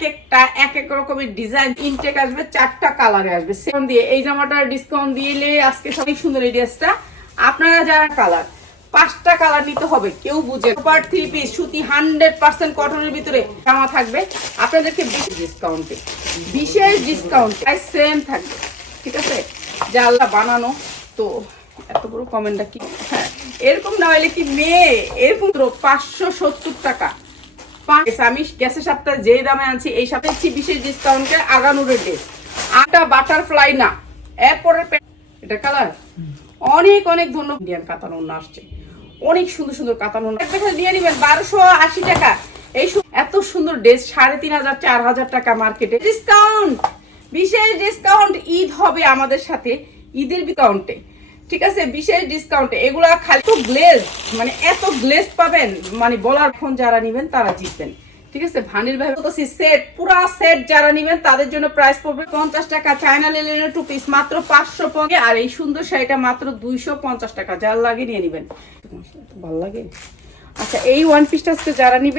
এক একটা এক এক রকমের ডিজাইন ইনটেক আসবে, চারটা কালারে আসবে। সেম দিয়ে, এই জামাটার ডিসকাউন্ট দিলে আজকে সবই সুন্দর এই ড্রেসটা আপনারা যারা কালার পাঁচটা কালার নিতে হবে, কেউ বুঝে সুপার থ্রি পিস সুতি হান্ড্রেড পার্সেন্ট কটনের ভিতরে জামা থাকবে। আপনাদেরকে বেশি ডিসকাউন্টে বিশেষ ডিসকাউন্ট প্রাইস সেম থাকবে। ঠিক আছে? যা বানানো, তো এত বড় কমেন্টটা কি? হ্যাঁ এরকম না হলে কি মেয়ে, এরকম পাঁচশো সত্তর টাকা। আমি গ্যাসের দামে এই বিশেষ আগানুরের ড্রেস আটা বাটারফ্লাই না। এটা কালার অনেক অনেক ধন্যবাদ ইন্ডিয়ান আসছে। অনেক সুন্দর সুন্দর কাতান দিয়ে নেবেন, বারোশো আশি টাকা। এই এত সুন্দর ড্রেস সাড়ে তিন হাজার, চার হাজার টাকা মার্কেটে ডিসকাউন্ট বিশেষ ডিসকাউন্ট ঈদ হবে আমাদের সাথে, ঈদের ডিসকাউন্টে ঠিক আছে, বিশেষ ডিসকাউন্টে এগুলা খালি তো গ্লেজ মানে এত গ্লেজ পাবেন মানে বলার ফোন যারা নিবেন তারা জিতবেন। ঠিক আছে, ভানির ভাই বলতেছি সেট পুরা সেট যারা নিবেন তাদের জন্য প্রাইস পড়বে পঞ্চাশ টাকা। চায়না লেলেনের টু পিস মাত্র পাঁচশো পঞ্চাশ। আর এই সুন্দর শাড়িটা মাত্র দুইশো পঞ্চাশ টাকা। যার লাগে নিয়ে নিবেন। ভালো লাগে? আচ্ছা এই ওয়ান পিসটা আজকে যারা নিবে